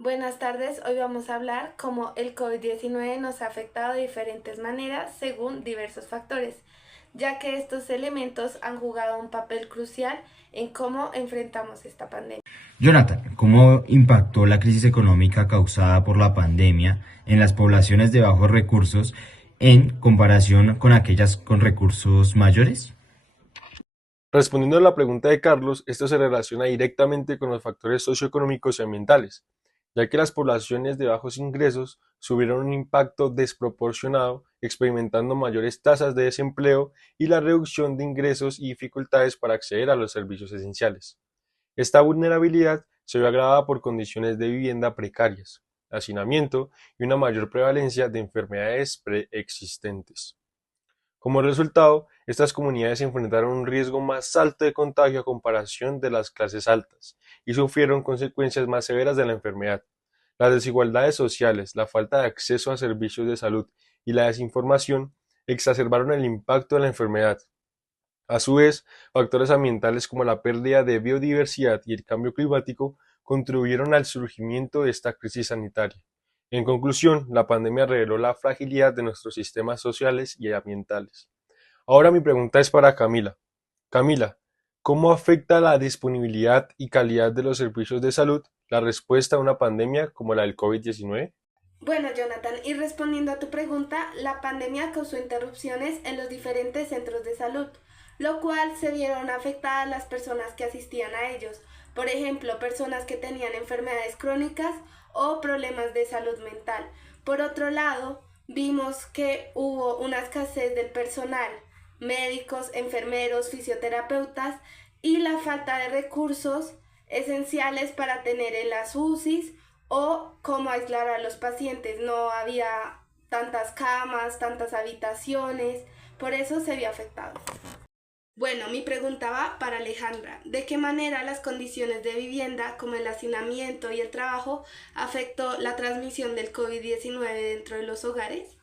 Buenas tardes, hoy vamos a hablar cómo el COVID-19 nos ha afectado de diferentes maneras según diversos factores, ya que estos elementos han jugado un papel crucial en cómo enfrentamos esta pandemia. Jonathan, ¿cómo impactó la crisis económica causada por la pandemia en las poblaciones de bajos recursos en comparación con aquellas con recursos mayores? Respondiendo a la pregunta de Carlos, esto se relaciona directamente con los factores socioeconómicos y ambientales, ya que las poblaciones de bajos ingresos sufrieron un impacto desproporcionado, experimentando mayores tasas de desempleo y la reducción de ingresos y dificultades para acceder a los servicios esenciales. Esta vulnerabilidad se ve agravada por condiciones de vivienda precarias, hacinamiento y una mayor prevalencia de enfermedades preexistentes. Como resultado, estas comunidades enfrentaron un riesgo más alto de contagio a comparación de las clases altas y sufrieron consecuencias más severas de la enfermedad. Las desigualdades sociales, la falta de acceso a servicios de salud y la desinformación exacerbaron el impacto de la enfermedad. A su vez, factores ambientales como la pérdida de biodiversidad y el cambio climático contribuyeron al surgimiento de esta crisis sanitaria. En conclusión, la pandemia reveló la fragilidad de nuestros sistemas sociales y ambientales. Ahora mi pregunta es para Camila. Camila, ¿cómo afecta la disponibilidad y calidad de los servicios de salud la respuesta a una pandemia como la del COVID-19? Bueno, Jonathan, y respondiendo a tu pregunta, la pandemia causó interrupciones en los diferentes centros de salud, lo cual se vieron afectadas las personas que asistían a ellos, por ejemplo, personas que tenían enfermedades crónicas o problemas de salud mental. Por otro lado, vimos que hubo una escasez del personal, médicos, enfermeros, fisioterapeutas y la falta de recursos esenciales para tener en las UCIs o cómo aislar a los pacientes. No había tantas camas, tantas habitaciones, por eso se vio afectado. Bueno, mi pregunta va para Alejandra. ¿De qué manera las condiciones de vivienda, como el hacinamiento y el trabajo, afectó la transmisión del COVID-19 dentro de los hogares?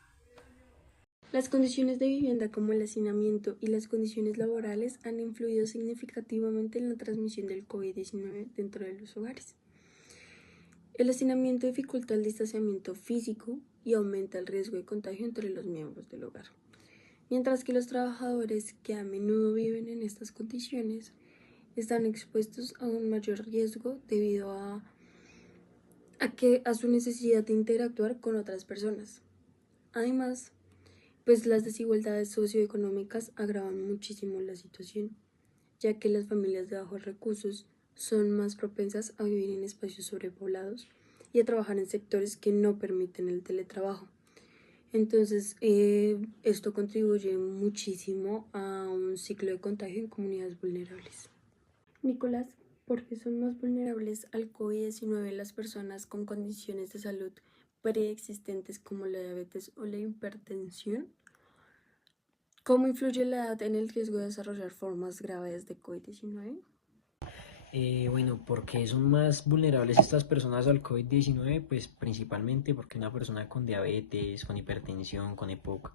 Las condiciones de vivienda como el hacinamiento y las condiciones laborales han influido significativamente en la transmisión del COVID-19 dentro de los hogares. El hacinamiento dificulta el distanciamiento físico y aumenta el riesgo de contagio entre los miembros del hogar, mientras que los trabajadores que a menudo viven en estas condiciones están expuestos a un mayor riesgo debido a su necesidad de interactuar con otras personas. Además, pues las desigualdades socioeconómicas agravan muchísimo la situación, ya que las familias de bajos recursos son más propensas a vivir en espacios sobrepoblados y a trabajar en sectores que no permiten el teletrabajo. Entonces, esto contribuye muchísimo a un ciclo de contagio en comunidades vulnerables. Nicolás, ¿por qué son más vulnerables al COVID-19 las personas con condiciones de salud preexistentes como la diabetes o la hipertensión? ¿Cómo influye la edad en el riesgo de desarrollar formas graves de COVID-19? Bueno, porque son más vulnerables estas personas al COVID-19, pues principalmente porque una persona con diabetes, con hipertensión, con EPOC,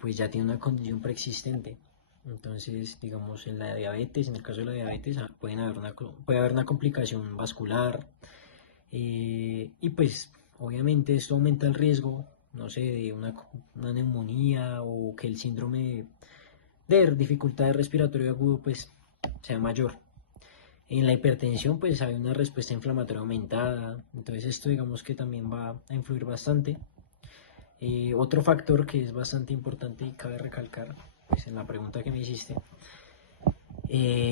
pues ya tiene una condición preexistente. Entonces, digamos, en la diabetes, en el caso de la diabetes, puede haber una complicación vascular, y pues obviamente esto aumenta el riesgo, no sé, de una neumonía o que el síndrome de dificultad respiratoria agudo pues sea mayor. En la hipertensión pues hay una respuesta inflamatoria aumentada, entonces esto digamos que también va a influir bastante. Otro factor que es bastante importante y cabe recalcar, pues en la pregunta que me hiciste,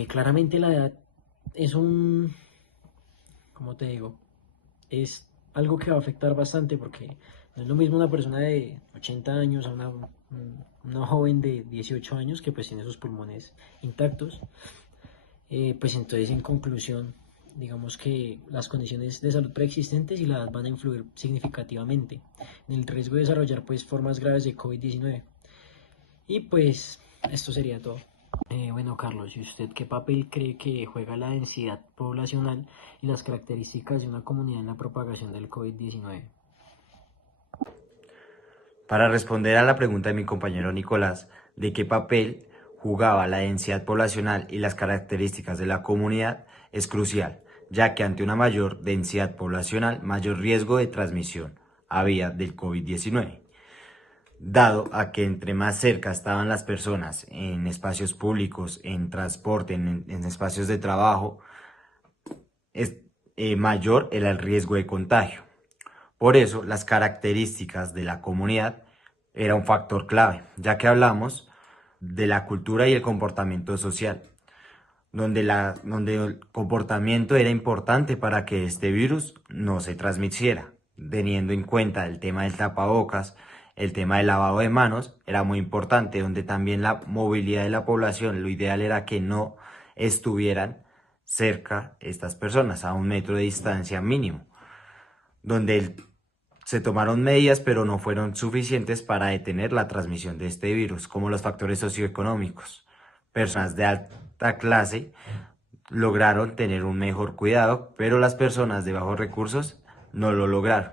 claramente la edad es ¿cómo te digo? Es algo que va a afectar bastante porque no es lo mismo una persona de 80 años a una joven de 18 años que pues tiene sus pulmones intactos. Pues entonces en conclusión, digamos que las condiciones de salud preexistentes y la edad van a influir significativamente en el riesgo de desarrollar pues formas graves de COVID-19. Y pues esto sería todo. Bueno, Carlos, ¿y usted qué papel cree que juega la densidad poblacional y las características de una comunidad en la propagación del COVID-19? Para responder a la pregunta de mi compañero Nicolás, ¿de qué papel jugaba la densidad poblacional y las características de la comunidad? Es crucial, ya que ante una mayor densidad poblacional, mayor riesgo de transmisión había del COVID-19, dado a que entre más cerca estaban las personas en espacios públicos, en transporte, en espacios de trabajo, mayor era el riesgo de contagio. Por eso, las características de la comunidad era un factor clave, ya que hablamos de la cultura y el comportamiento social, donde el comportamiento era importante para que este virus no se transmitiera, teniendo en cuenta el tema del tapabocas, el tema del lavado de manos, era muy importante, donde también la movilidad de la población, lo ideal era que no estuvieran cerca estas personas, a 1 metro de distancia mínimo, donde se tomaron medidas, pero no fueron suficientes para detener la transmisión de este virus, como los factores socioeconómicos. Personas de alta clase lograron tener un mejor cuidado, pero las personas de bajos recursos no lo lograron.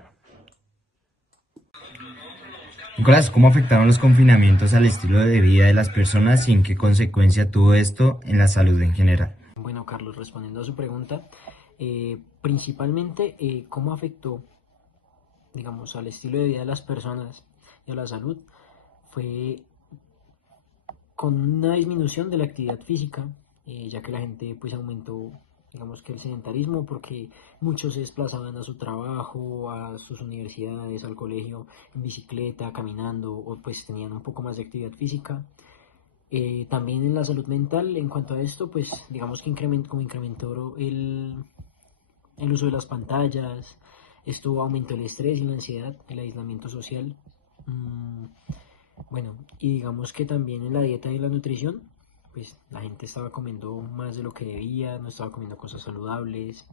Nicolás, ¿cómo afectaron los confinamientos al estilo de vida de las personas y en qué consecuencia tuvo esto en la salud en general? Bueno, Carlos, respondiendo a su pregunta, principalmente, ¿cómo afectó, digamos, al estilo de vida de las personas y a la salud? Fue con una disminución de la actividad física, ya que la gente pues aumentó, digamos que el sedentarismo, porque muchos se desplazaban a su trabajo, a sus universidades, al colegio en bicicleta, caminando, o pues tenían un poco más de actividad física. También en la salud mental, en cuanto a esto, pues digamos que como incrementó el uso de las pantallas, esto aumentó el estrés y la ansiedad, el aislamiento social. Bueno, y digamos que también en la dieta y la nutrición, pues la gente estaba comiendo más de lo que debía, no estaba comiendo cosas saludables.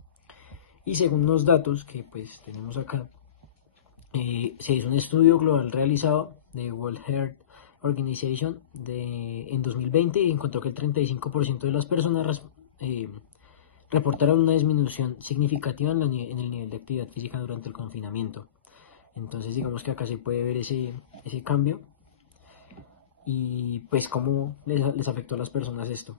Y según los datos que pues tenemos acá, se hizo un estudio global realizado de World Health Organization en 2020 y encontró que el 35% de las personas reportaron una disminución significativa en el nivel de actividad física durante el confinamiento. Entonces digamos que acá se puede ver ese cambio y pues cómo les afectó a las personas esto.